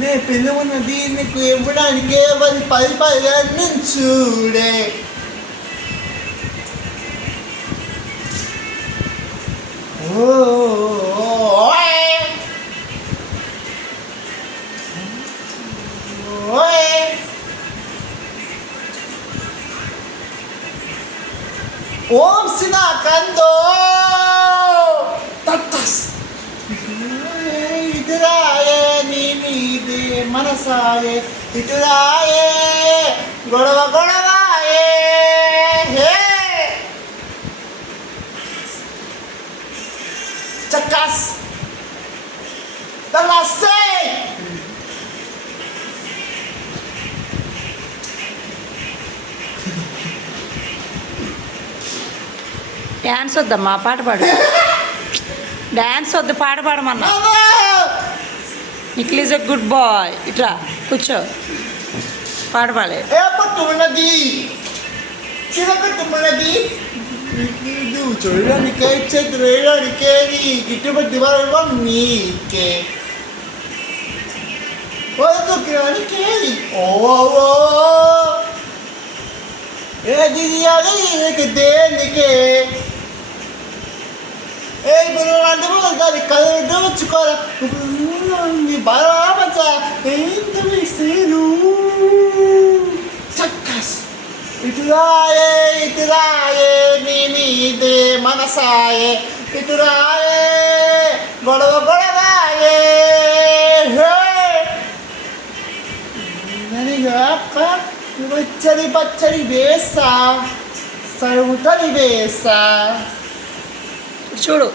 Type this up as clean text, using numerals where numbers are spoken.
నే పిల్లవున్నది నీకు ఇవ్వడానికే 10 చూడే. ఓం సినా కందో తట్టస్ ఇటురాయే నీ మీదే మనసాయే ఇటురాయే గొడవ గొడవాయే హే చక్కస్ తలసే డ్యాన్స్ వద్దమ్మా, పాట పాడు. డ్యాన్స్ వద్దు, పాట పాడమన్నా. Nikhil is a good boy. ఇట్రా కూర్చో, పాట పాడే. ఏపట్టున్నది చిరకట్టున్నది చూడడానికే చెయ్యడానికే నీ గిట్టుబడి వరం నీకే ఓకే ఓ ఏది అది దేనికే ఏ ఇప్పుడు దాన్ని కళ్ళు వచ్చుకోవాలి బరాబచ్చ చక్కస్ ఇటురాయే ఇటురాయే నీ నీదే మనసాయే ఇటురాయే గొడవ గొడవాయే పచ్చడి పచ్చడి వేసా సరువుతని వేసా చూడు.